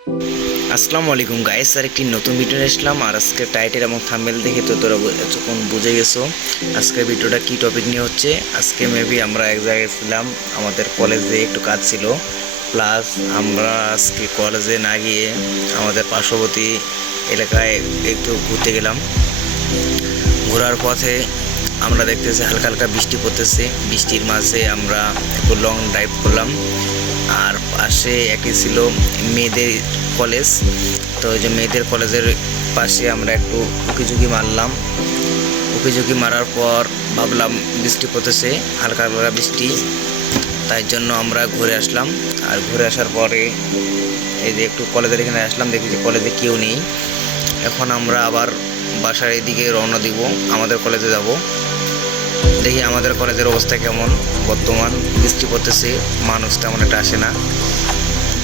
আসসালামু আলাইকুম গাইস আর একটি নতুন ভিডিও আসলাম। আর আজকে টাইটেল এবং থাম্বেল দেখে তো তোরা এতক্ষণ বুঝে গেছো। আজকের ভিডিওটা কি টপিক নিয়ে হচ্ছে? আজকে মেবি আমরা এক জায়গায় ছিলাম, আমাদের কলেজে একটু কাজ ছিল। প্লাস আমরা আজকে কলেজে না গিয়ে আমাদের পার্শ্ববর্তী এলাকায় একটু ঘুরতে গেলাম। ঘোরার পথে আমরা দেখতেছি হালকা হালকা বৃষ্টি পড়তেছে। বৃষ্টির মাঝে আমরা একটু লং ড্রাইভ করলাম। আর পাশে একটি ছিল মেয়েদের কলেজ তো ওই যে মেয়েদের কলেজের পাশে আমরা একটু উকি ঝুঁকি মারলাম। উকি ঝুঁকি মারার পর ভাবলাম বৃষ্টি পড়তেছে, হালকা হালকা বৃষ্টি। তাই জন্য আমরা ঘুরে আসলাম। আর ঘুরে আসার পরে এই যে একটু কলেজের এখানে আসলাম, দেখি যে কলেজে কেউ নেই। এখন আমরা আবার বাসার এদিকে রওনা দিব। আমাদের কলেজে যাব। দেখি আমাদের কলেজের অবস্থা কেমন, বর্তমান, বৃষ্টি পড়তেছে, মানুষ তেমন একটা আসে না।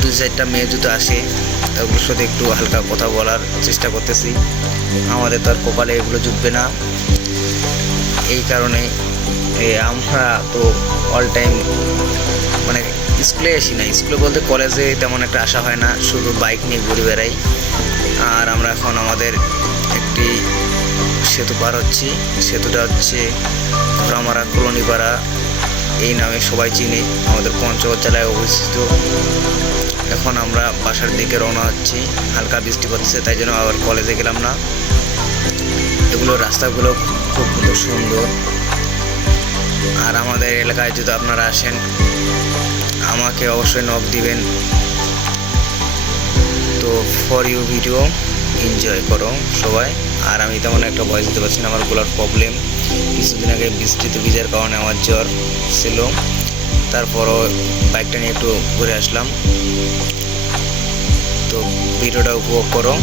দু চারটা মেয়ে যদি আসে ওগুলোর সাথে একটু হালকা কথা বলার চেষ্টা করতেছি। আমাদের তো আর কপালে এগুলো জুটবে না। এই কারণে আমরা তো অল টাইম মানে স্কুলে আসি না স্কুলে বলতে কলেজে তেমন একটা আসা হয় না, শুধু বাইক নিয়ে ঘুরে বেড়াই। আর আমরা এখন আমাদের একটি সেতু পার হচ্ছি। সেতুটা হচ্ছে রামারা কলোনিপাড়া এই নামে সবাই চিনে, আমাদের পঞ্চগড় জেলায় অবস্থিত। এখন আমরা বাসার দিকে রওনা হচ্ছি, হালকা বৃষ্টি পড়তেছে, তাই জন্য আবার কলেজে গেলাম না। এগুলো রাস্তাগুলো খুব সুন্দর আর আমাদের এলাকায় যদি আপনারা আসেন, আমাকে অবশ্যই নক দিবেন। তো ফর ইউ ভিডিও এনজয় করো সবাই। আর আমি তেমন একটা ভয়েস দিতে পারছি না, আমার গলার প্রবলেম কিছুদিন আগে বৃষ্টিতে ভিজার কারণে আমার জ্বর ছিল। তারপরও বাইকটা নিয়ে একটু ঘুরে আসলাম। তো ভিডিওটা উপভোগ করো।